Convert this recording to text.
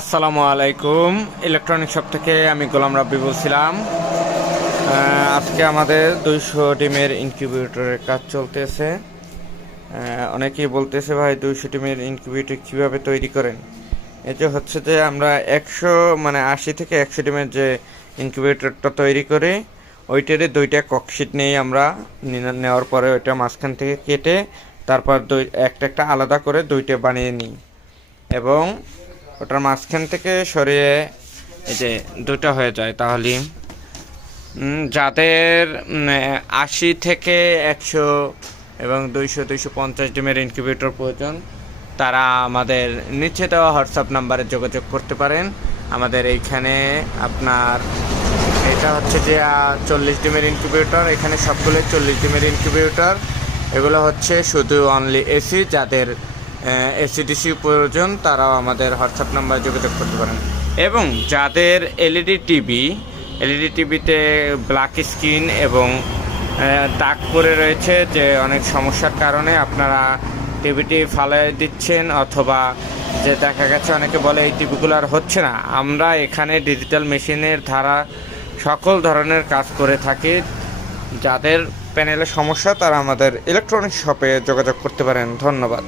আসসালামু আলাইকুম। Electronic shop থেকে আমি গোলাম রাব্বি বলছিলাম। আজকে আমাদের 200 ডিমের ইনকিউবেটরের কাজ চলতেছে। অনেকেই বলতেছে, ভাই 200 ডিমের ইনকিউবেটর কীভাবে তৈরি করেন? এটা হচ্ছে যে আমরা 80 থেকে 100 ডিমের যে ইনকিউবেটরটা তৈরি করি, ওইটারে 2টা ককশিট নিয়ে আমরা নেওয়ার পরে ওইটা মাঝখান থেকে কেটে তারপর একটা আলাদা করে 2টা বানিয়ে নিই এবং ওটার মাঝখান থেকে সরিয়ে এই যে 2টা হয়ে যায়। তাহলে যাদের 80 থেকে 100 এবং 200-250 ডিমের ইনকিউবেটর প্রয়োজন, তারা আমাদের নিচে দেওয়া হোয়াটসঅ্যাপ নাম্বারে যোগাযোগ করতে পারেন। আমাদের এইখানে আপনার এটা হচ্ছে যে 40 ডিমের ইনকিউবেটর, এখানে সবগুলো 40 ডিমের ইনকিউবেটর। এগুলো হচ্ছে শুধু অনলি এসি, যাদের এসিডিসি প্রয়োজন তারাও আমাদের হোয়াটসঅ্যাপ নাম্বারে যোগাযোগ করতে পারেন। এবং যাদের এলইডি টিভিতে ব্ল্যাক স্ক্রিন এবং দাগ পড়ে রয়েছে, যে অনেক সমস্যার কারণে আপনারা টিভিটি ফালাই দিচ্ছেন, অথবা যে দেখা গেছে অনেকে বলে এই টিভিগুলো আর হচ্ছে না, আমরা এখানে ডিজিটাল মেশিনের দ্বারা সকল ধরনের কাজ করে থাকি। যাদের প্যানেলের সমস্যা তারা আমাদের ইলেকট্রনিক্স শপে যোগাযোগ করতে পারেন। ধন্যবাদ।